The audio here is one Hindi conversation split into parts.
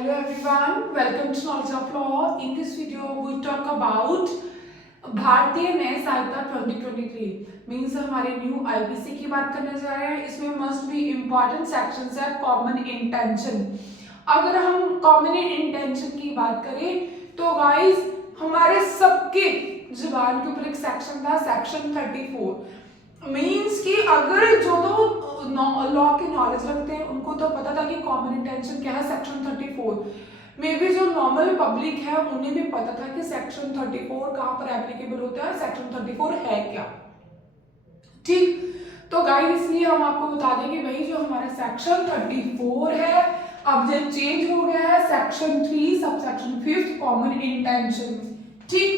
Hello everyone, welcome to Knowledge of Law. In this video, we talk about भारतीय न्याय संहिता 2023 मीन्स हमारे न्यू आईपीसी की बात करने जा रहे हैं। इसमें मस्ट बी इम्पोर्टेंट सेक्शंस है कॉमन इंटेंशन। अगर हम कॉमन इंटेंशन की बात करें तो गाइस हमारे सबके जुबान के ऊपर एक सेक्शन था, सेक्शन 34 मीन्स कि अगर जो तो लॉ की नॉलेज रखते हैं उनको तो पता था कि कॉमन इंटेंशन क्या है। सेक्शन 34 में भी जो नॉर्मल पब्लिक है उन्हें भी पता था कि सेक्शन 34 कहाँ पर एप्लीकेबल होता है, सेक्शन 34 है क्या। ठीक, तो गाइस इसलिए हम आपको बता दें कि भाई जो हमारा सेक्शन 34 है अब जब चेंज हो गया है section 3 sub section 5 common intention. ठीक,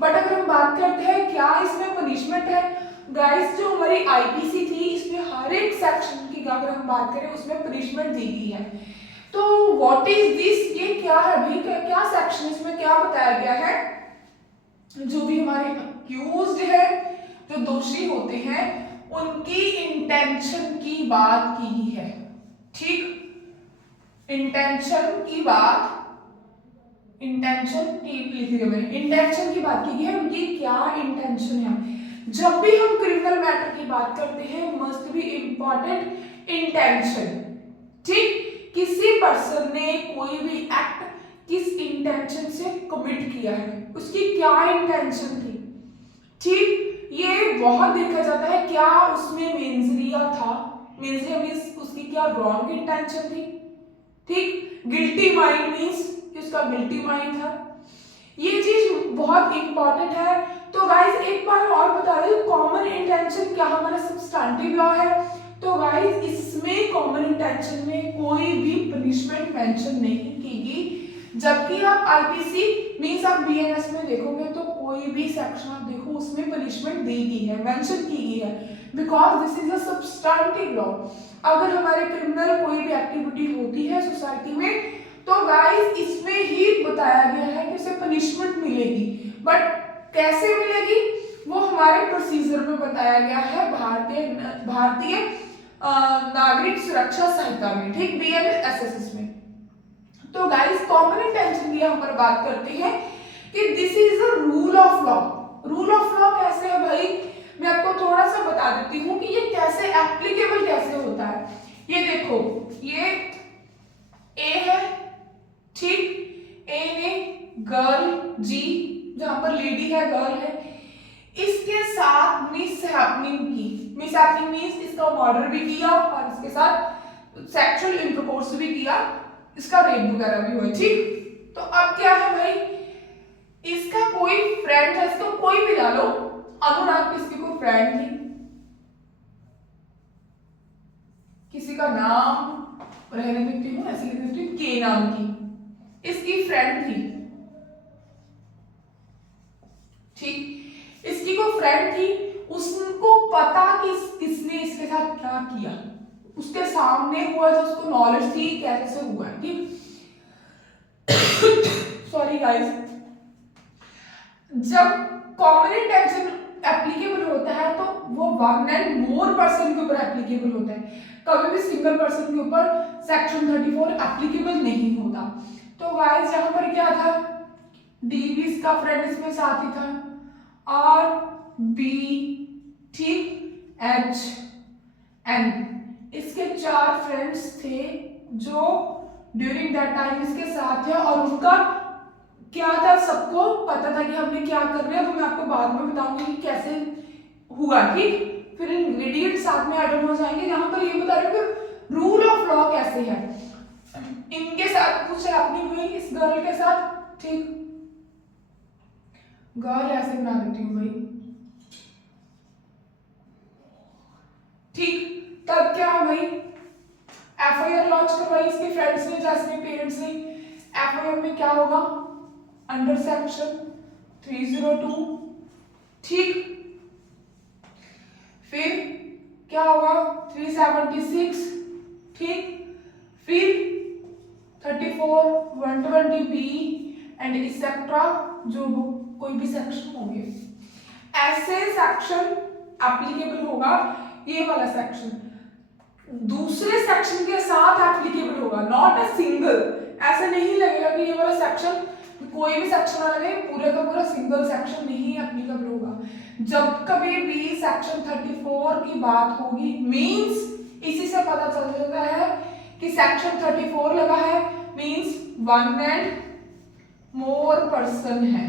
बट अगर हम बात करते हैं क्या इसमें पनिशमेंट है, गाइस जो हमारी आईपीसी थी इसमें हर एक सेक्शन की अगर हम बात करें उसमें पनिशमेंट दी गई है। तो व्हाट इज दिस, ये क्या है भाई, क्या सेक्शन इसमें क्या बताया गया है। जो भी हमारे अक्यूज्ड है, जो दोषी होते हैं, उनकी इंटेंशन की बात की है। ठीक, इंटेंशन की बात, इंटेंशन की बात की है, उनकी क्या इंटेंशन है। जब भी हम क्रिमिनल मैटर की बात करते हैं मस्ट बी इम्पोर्टेंट इंटेंशन। ठीक, किसी पर्सन ने कोई भी एक्ट किस इंटेंशन से कमिट किया है, उसकी क्या इंटेंशन थी। ठीक, ये बहुत देखा जाता है क्या उसमें मेंजरिया था, मेंजरिया मींस उसकी क्या रॉन्ग इंटेंशन थी। ठीक, गिल्टी माइंड मींस कि उसका गिल्टी माइंड था। ये चीज बहुत इंपॉर्टेंट है। तो गाइस एक बार और बता रही हूँ कॉमन इंटेंशन क्या हमारा सब्सटैंटिव लॉ है। तो गाइस इसमें कॉमन इंटेंशन में कोई भी पनिशमेंट मेंशन नहीं की गई, जबकि आप आईपीसी मींस आप बीएनएस में देखोगे तो कोई भी सेक्शन आप देखो उसमें पनिशमेंट दी गई है, मेंशन की गई है, because this is a substantive law. अगर हमारे क्रिमिनल कोई भी एक्टिविटी होती है सोसाइटी में तो गाइस इसमें ही बताया गया है कि उसे पनिशमेंट मिलेगी, बट कैसे मिलेगी वो हमारे प्रोसीजर में बताया गया है भारतीय नागरिक सुरक्षा संहिता में। ठीक, बीएनएसएस में। तो गाइस कॉमन इंटेंशन की हम पर बात करते हैं कि this is a rule of law. Rule of law कैसे है भाई, मैं आपको थोड़ा सा बता देती हूँ कि ये कैसे एप्लीकेबल कैसे होता है। ये देखो, ये ए है, ठीक, ए ने गर्ल जी जहां पर लेडी है गर्ल है, इसके साथ मिस हैपनिंग की, मिस हैपनिंग मींस इसका मर्डर भी किया और इसके साथ सेक्सुअल इंटरकोर्स भी किया, इसका रेप वगैरह भी हुआ। ठीक, तो अब क्या है भाई, इसका कोई फ्रेंड है, इसको कोई भी डालो, अनुराग किसकी कोई फ्रेंड थी, किसी का नाम रहने देती हूँ ऐसे लिख देती हूँ, के नाम की इसकी फ्रेंड थी। ठीक, इसकी कोई फ्रेंड थी, उसको पता कि किसने इसके साथ क्या किया, उसके सामने हुआ, जो उसको नॉलेज थी कैसे से हुआ है। ठीक, सॉरी गाइस, जब कॉमन इंटेंशन एप्लीकेबल होता है तो वो वन एंड मोर पर्सन के ऊपर एप्लीकेबल होता है, कभी भी सिंगल पर्सन के ऊपर सेक्शन 34 एप्लीकेबल नहीं होता। तो गाइस यहाँ पर क्या था, डी भी इसका फ्रेंड इसमें साथ ही था, आर बी, ठीक, एच एन इसके 4 फ्रेंड्स थे जो ड्यूरिंग दैट टाइम इसके साथ थे, और उनका क्या था, सबको पता था कि हमने क्या करना है। तो मैं आपको बाद में बताऊंगी कि कैसे हुआ। ठीक, फिर इंग्रेडिएंट साथ में ऐड हो जाएंगे। यहाँ पर ये बता रहे हो कि रूल ऑफ लॉ कैसे है, इनके साथ कुछ हैपनिंग हुई इस गर्ल के साथ। ठीक, गर्ल ऐसे बना देती हूँ भाई। ठीक, तब क्या है भाई, एफआईआर लॉन्च करवाई इसके फ्रेंड्स ने, जैसे पेरेंट्स ने। एफआईआर में क्या होगा, अंडर सेक्शन 302। ठीक, फिर क्या होगा 376। ठीक, फिर 34, 120B एंड एक्सेट्रा, जो कोई भी सेक्शन होंगे ऐसे सेक्शन एप्लीकेबल होगा। ये वाला सेक्शन दूसरे सेक्शन के साथ एप्लीकेबल होगा, नॉट अ सिंगल। ऐसा नहीं लगेगा कि ये वाला सेक्शन कोई भी सेक्शन वाला नहीं, पूरे का पूरा सिंगल सेक्शन नहीं एप्लीकेबल होगा। जब कभी भी सेक्शन 34 की बात होगी मींस इसी से पता चल जाता है कि सेक्शन 34 लगा है मींस 1 एंड मोर पर्सन है।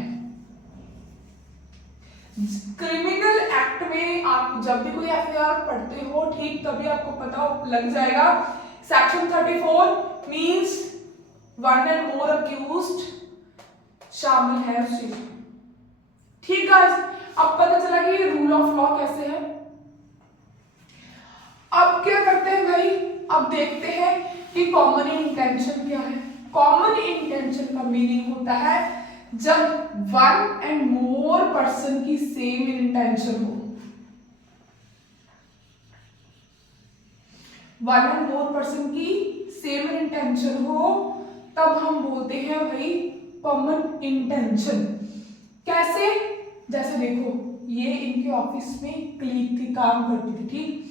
क्रिमिनल एक्ट में आप जब भी कोई एफआईआर पढ़ते हो ठीक तभी आपको पता लग जाएगा section 34 means 1 and more accused शामिल है उस चीज में। ठीक है, अब पता चला कि ये रूल ऑफ लॉ कैसे है। अब क्या करते हैं भाई, अब देखते हैं कि कॉमन इंटेंशन क्या है। कॉमन इंटेंशन का मीनिंग होता है जब 1 एंड मोर पर्सन की सेम इंटेंशन हो। 1 एंड मोर पर्सन की सेम इंटेंशन हो तब हम बोलते हैं भाई कॉमन इंटेंशन। कैसे, जैसे देखो ये इनके ऑफिस में क्लीग थी, काम करती थी, ठीक,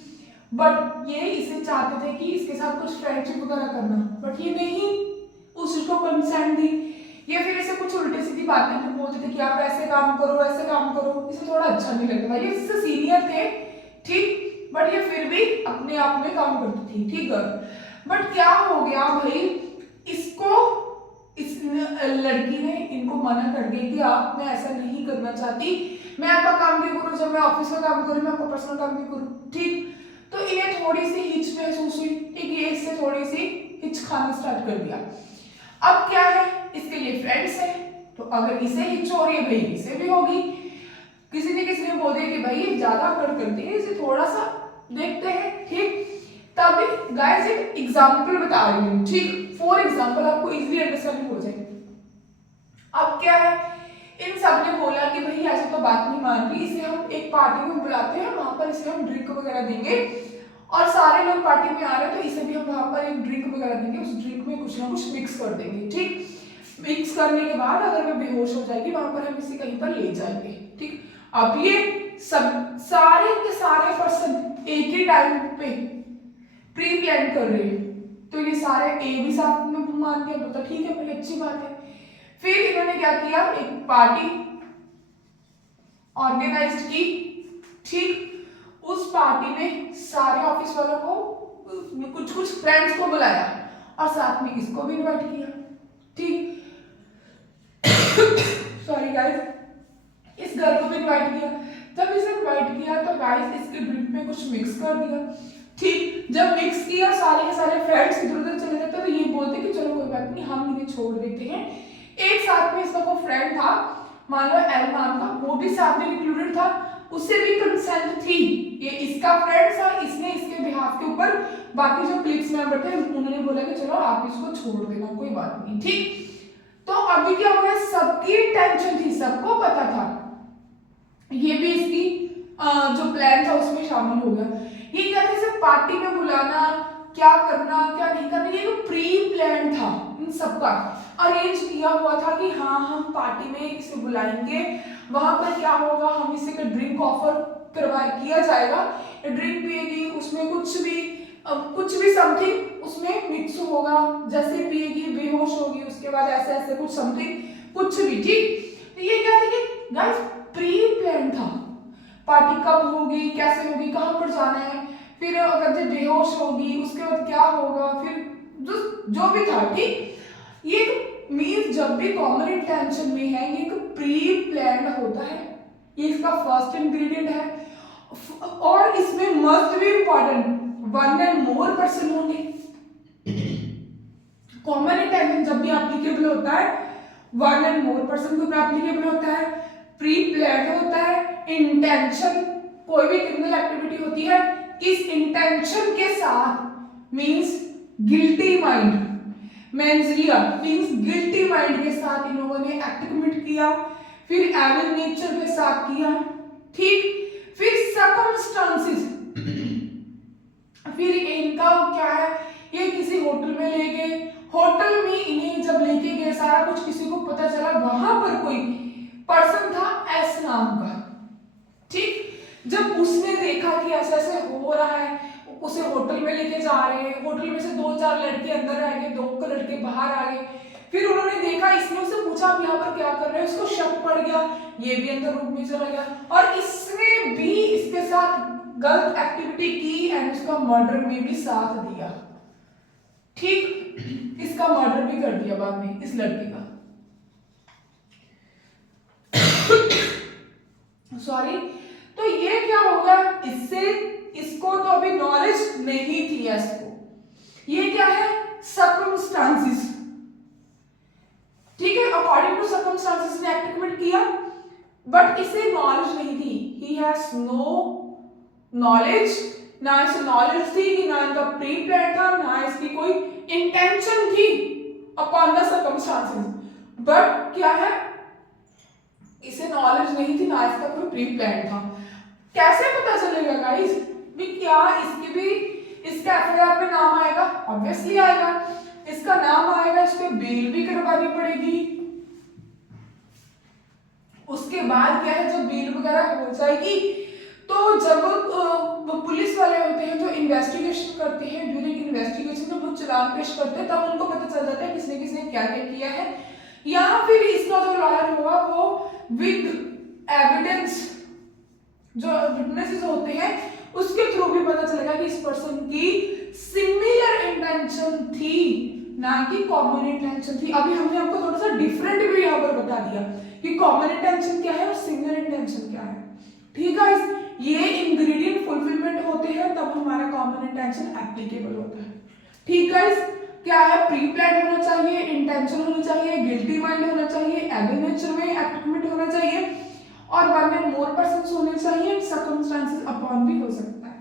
बट ये इसे चाहते थे कि इसके साथ कुछ फ्रेंडशिप वगैरह करना, बट ये नहीं उसको कंसेंट दी। ये फिर इसे कुछ उल्टी सीधी बातें भी बोलते थे कि आप ऐसे काम करो ऐसे काम करो, इसे थोड़ा अच्छा नहीं लगता। भाई इससे सीनियर थे, ठीक, बट ये फिर भी अपने आप में काम करती थी, ठीक है। बट क्या हो गया भाई, इसको इस लड़की ने इनको मना कर दिया कि आप, मैं ऐसा नहीं करना चाहती, मैं आपका काम भी करूँ, जब मैं ऑफिस का काम करूँ मैं आपका पर्सनल काम भी करूँ, ठीक। तो इन्हें थोड़ी सी हिच महसूस हुई, ठीक, ये इससे थोड़ी सी हिच खाना स्टार्ट कर दिया। अब क्या है, इसके लिए फ्रेंड्स है तो अगर इसे हिच हो रही है भाई इसे भी होगी। किसी ने बोल दिया कि भाई ये ज्यादा अकड़ करती है, इसे थोड़ा सा देखते हैं, ठीक। तभी गाइस एक एग्जांपल बता रही हूँ, ठीक, फॉर एग्जांपल आपको इजीली अंडरस्टैंड हो जाए। अब क्या है, इन सब ने बोला कि भाई ऐसे तो बात नहीं मान रही, इसे हम एक पार्टी में बुलाते हैं, वहां पर इसे हम ड्रिंक वगैरह देंगे और सारे लोग पार्टी में आ रहे हैं तो इसे भी हम वहां पर एक ड्रिंक वगैरह देंगे, उस ड्रिंक में कुछ ना कुछ मिक्स कर देंगे, ठीक। मिक्स करने के बाद अगर वो बेहोश हो जाएगी वहां पर हम इसे कहीं पर ले जाएंगे, ठीक। अब ये सब सारे के सारे पर्सन एक ही टाइम पे प्री प्लान कर रहे हैं, तो ये सारे ए भी साथ में मान के तो ठीक है, बड़ी अच्छी बात है। फिर इन्होंने क्या किया, एक पार्टी ऑर्गेनाइज की, ठीक। उस पार्टी में सारे ऑफिस वालों को, कुछ कुछ फ्रेंड्स को बुलाया और साथ में इसको भी इनवाइट किया, ठीक। सॉरी गाइस, इस गर्ल को भी इनवाइट किया। जब इसे इनवाइट किया तो गाइस इसके ड्रिंक में कुछ मिक्स कर दिया, ठीक। जब मिक्स किया सारे के सारे फ्रेंड्स इधर उधर चले जाते तो ये बोलते कि चलो कोई बात नहीं हम इन्हें छोड़ देते हैं। एक साथ में इसका कोई फ्रेंड था, मान लो एल नाम का, वो भी साथ में इंक्लूडेड था, उससे भी कंसेंट थी, ये इसका फ्रेंड था, इसने इसके बिहाफ के ऊपर बाकी जो क्लिक्स मेंबर थे उन्होंने बोला कि चलो आप इसको छोड़ देना कोई बात नहीं, ठीक। तो अभी क्या हो गया, सबकी टेंशन थी, सबको पता था, ये भी इसकी जो प्लान था उसमें शामिल हो गया। ये क्या था, इसे पार्टी में बुलाना, क्या करना क्या नहीं करना, ये तो प्री प्लान था, इन सबका अरेंज किया हुआ था कि हाँ हम पार्टी में इसे बुलाएंगे, वहां पर क्या होगा, हम इसे का ड्रिंक ऑफर किया जाएगा, ड्रिंक पिएगी, उसमें कुछ भी समथिंग उसमें मिक्स होगा, जैसे पिएगी बेहोश होगी, उसके बाद ऐसे ऐसे कुछ समथिंग कुछ भी, ठीक। तो ये क्या था कि गाइस प्री प्लान था, पार्टी कब होगी, कैसे होगी, कहां पर जाना है, फिर अगर जब बेहोश होगी उसके बाद क्या होगा, फिर जो भी था, ठीक। ये मींस जब भी कॉमन इंटेंशन में है ये एक प्री प्लान होता है, ये इसका फर्स्ट इंग्रेडिएंट है। और इसमें मस्ट भी इंपॉर्टेंट 1 एंड मोर पर्सन होंगे। कॉमन इंटेंशन जब भी एप्लीकेबल होता है 1 एंड मोर पर्सन के ऊपर एप्लीकेबल होता है, प्री प्लान होता है, इंटेंशन कोई भी क्रिमिनल एक्टिविटी होती है किस इंटेंशन के साथ मींस गिल्टी माइंड, मेंजिया मींस गिल्टी माइंड के साथ इन लोगों ने एक्ट कमिट किया, फिर एविल नेचर के साथ किया, ठीक। फिर सर्कमस्टांसेस, फिर इनका क्या है, ये किसी होटल में ले गए, होटल में इन्हें जब लेके गए सारा कुछ किसी को पता चला वहां पर कोई पर्सन था एस नाम का, ठीक। जब उसने देखा कि ऐसे ऐसे हो रहा है, उसे होटल में लेके जा रहे हैं, होटल में से 2-4 लड़के अंदर आ गए, 2 लड़के बाहर आ गए। फिर उन्होंने देखा, इसने उससे पूछा आप यहाँ पर क्या कर रहे हो, इसको शक पड़ गया, ये भी अंदर रूम में चला गया और इसने भी इसके साथ गलत एक्टिविटी की एंड उसका मर्डर में भी साथ दिया। ठीक, इसका मर्डर भी कर दिया बाद में इस लड़के का। सॉरी, तो ये क्या होगा, इससे इसको तो अभी नॉलेज नहीं थी इसको, ये क्या है, सर्कमस्टांसेस। ठीक है, अकॉर्डिंग टू सर्कमस्टांसेस ने एक्ट कमिट किया, बट इसे नॉलेज नहीं थी, ही हैज नो नॉलेज, ना इसे नॉलेज थी कि ना इनका प्री प्लान था, ना इसकी कोई इंटेंशन थी अपॉन द सर्कमस्टांसेस। बट क्या है, इसे नॉलेज नहीं थी, ना इसका कोई प्री प्लान था। कैसे पता चलेगा गाइस भी, क्या इसके भी इसका एफआईआर में नाम आएगा, ऑब्वियसली आएगा, इसका नाम आएगा, इस पे बेल भी करवानी पड़ेगी। उसके बाद क्या है, जब बेल वगैरह हो जाएगी तो जब पुलिस वाले होते हैं जो इन्वेस्टिगेशन करते हैं, ड्यूरिंग इन्वेस्टिगेशन जब वो चालान पेश करते हैं तब उनको पता चल जाता है किसने किसने क्या क्या किया है, या फिर इसका जो लॉयर होगा वो विद एविडेंस, जो विटनेसेस होते हैं उसके थ्रू भी पता चलेगा कि इस पर्सन की सिमिलर इंटेंशन थी, ना कि कॉमन इंटेंशन थी। अभी हमने आपको थोड़ा सा डिफरेंट भी यहाँ पर बता दिया कि कॉमन इंटेंशन क्या है और सिमिलर इंटेंशन क्या है। ठीक है, ये इंग्रेडिएंट फुलफिलमेंट होते हैं तब हमारा कॉमन इंटेंशन एप्लीकेबल होता है। ठीक है, क्या है, प्री प्लान होना चाहिए, इंटेंशन होना चाहिए, गिल्टी माइंड होना चाहिए, एबल नेचर में एक्ट कमिट होना चाहिए और वन एंड मोर पर्सन्स होने चाहिए, सर्कमस्टांसेस अपॉन भी हो सकता है।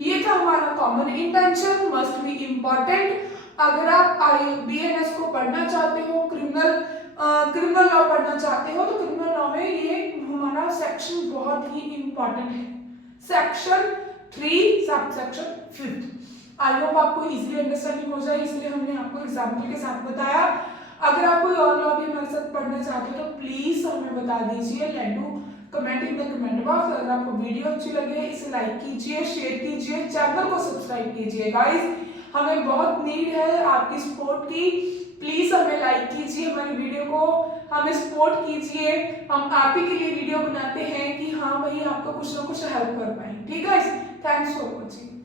ये था हमारा common intention, must be important. अगर आप बीएनएस को पढ़ना चाहते हो, क्रिमिनल लॉ पढ़ना चाहते हो, तो क्रिमिनल लॉ में ये हमारा सेक्शन बहुत ही इंपॉर्टेंट है, section 3 sub section 5। I hope आपको इजीली अंडरस्टैंडिंग हो जाए, इसलिए हमने आपको एग्जाम्पल के साथ बताया। अगर आप कोई और लॉ भी हमारे साथ पढ़ना चाहते हो तो प्लीज हमें बता दीजिए, let do comment in the comment box. अगर आपको वीडियो अच्छी लगे इसे लाइक कीजिए, शेयर कीजिए, चैनल को सब्सक्राइब कीजिए गाइस, हमें बहुत नीड है आपकी सपोर्ट की। प्लीज हमें लाइक कीजिए, हमारी वीडियो को हमें सपोर्ट कीजिए, हम आप ही के लिए वीडियो बनाते हैं कि हाँ भाई आपको कुछ ना कुछ हेल्प कर पाए। ठीक है, थैंक्स फॉर वॉचिंग।